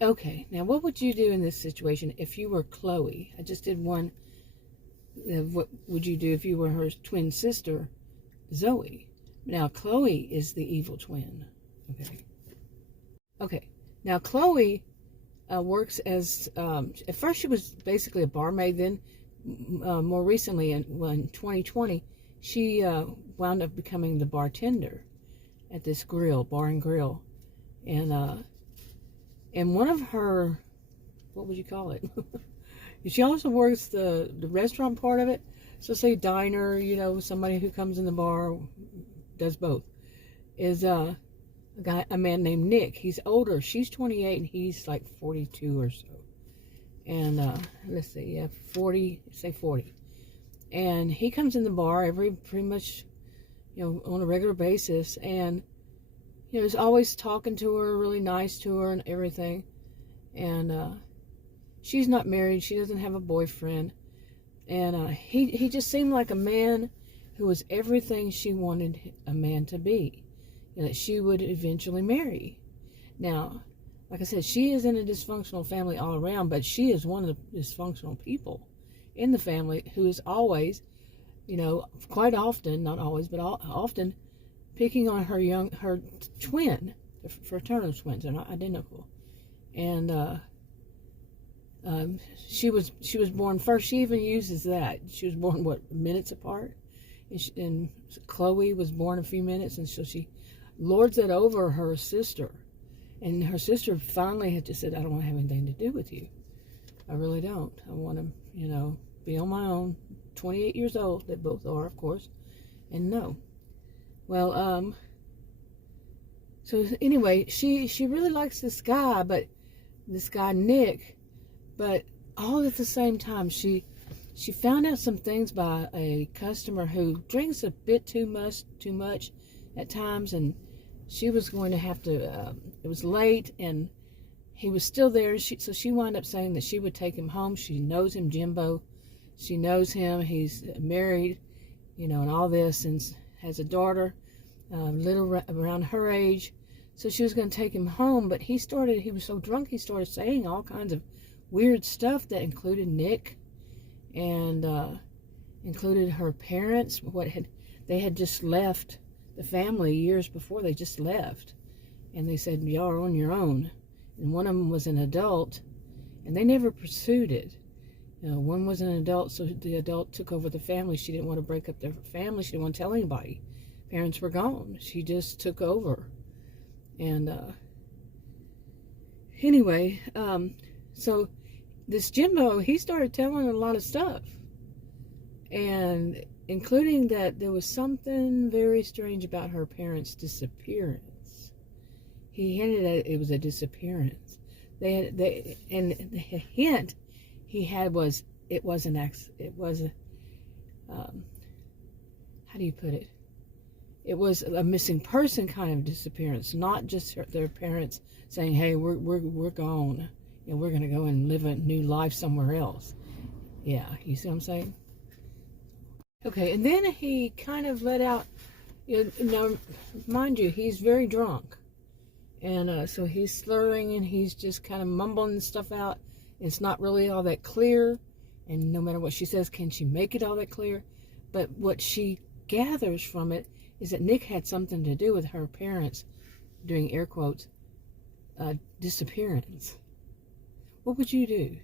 Okay, now what would you do in this situation if you were Chloe? I just did one. What would you do if you were her twin sister, Zoe? Now, Chloe is the evil twin. Okay. Okay. Now, Chloe works as, at first she was basically a barmaid. Then, more recently, in 2020, she wound up becoming the bartender at this bar and grill. And one of her, what would you call it? She also works the restaurant part of it. So say diner, somebody who comes in the bar, does both. Is a man named Nick. He's older. She's 28 and he's like 42 or so. And let's see, yeah, 40, say 40. And he comes in the bar pretty much, on a regular basis. And he's always talking to her, really nice to her and everything. And she's not married. She doesn't have a boyfriend. And he just seemed like a man who was everything she wanted a man to be, and that she would eventually marry. Now, like I said, she is in a dysfunctional family all around, but she is one of the dysfunctional people in the family who is always, quite often, not always, but often picking on her twin. The fraternal twins are not identical. And she was born first. She even uses that. She was born, minutes apart? And Chloe was born a few minutes, and so she lords it over her sister. And her sister finally had just said, I don't want to have anything to do with you. I really don't. I want to, be on my own. 28 years old, they both are, of course. And no. Well, so anyway, she really likes this guy, Nick, but all at the same time, she found out some things by a customer who drinks a bit too much at times, and she was going to have to, it was late, and he was still there, so she wound up saying that she would take him home. She knows him, Jimbo. She knows him. He's married, and all this, and has a daughter, little around her age. So she was going to take him home, but he was so drunk, he started saying all kinds of weird stuff that included Nick, and included her parents. They had just left the family years before. They just left, and they said, y'all are on your own. And one of them was an adult, and they never pursued it. One was an adult, so the adult took over the family. She didn't want to break up their family. She didn't want to tell anybody. Parents were gone. She just took over. And anyway, so this Jimbo, he started telling her a lot of stuff, and including that there was something very strange about her parents' disappearance. He hinted at it was a disappearance. And the hint he had was it was an accident. It was a how do you put it? It was a missing person kind of disappearance, not just their parents saying, "Hey, we're gone, and we're gonna go and live a new life somewhere else." Yeah, you see what I'm saying? Okay, and then he kind of let out. Now, mind you, he's very drunk, and so he's slurring and he's just kind of mumbling stuff out. It's not really all that clear, and no matter what she says, can she make it all that clear? But what she gathers from it is that Nick had something to do with her parents, doing air quotes, disappearance. What would you do?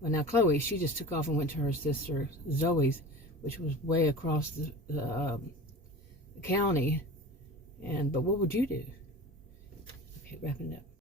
Well, now Chloe, she just took off and went to her sister Zoe's, which was way across the county. But what would you do? Okay, wrapping it up.